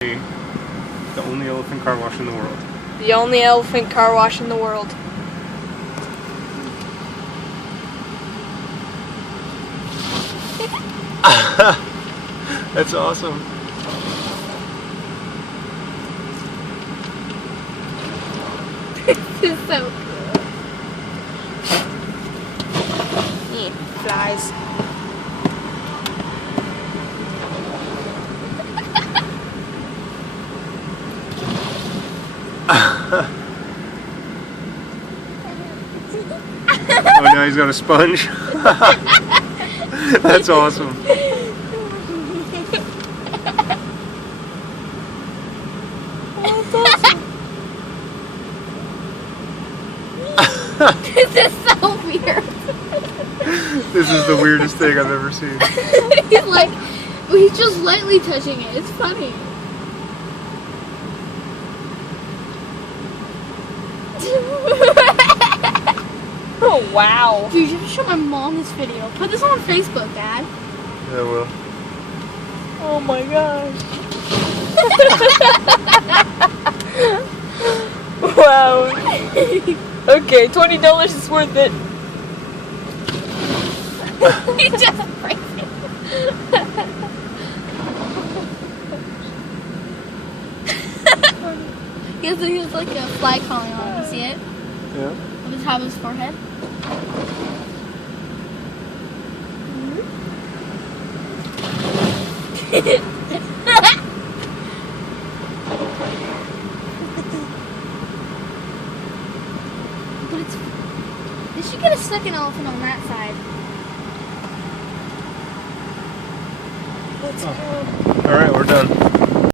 The only elephant car wash in the world. The only elephant car wash in the world. That's awesome. This is so cool. Yeah, flies. Oh, now he's got a sponge. That's awesome. This is so weird. This is the weirdest thing I've ever seen. He's like, he's just lightly touching it. It's funny. Oh, wow. Dude, you have to show my mom this video. Put this on Facebook, Dad. Yeah, well. Oh my gosh. Wow. Okay, $20 is worth it. He just breaks it. he has like a fly crawling on him. You see it? Yeah. On the top of his forehead. But they should get a second elephant on that side. Let's go. All right, we're done.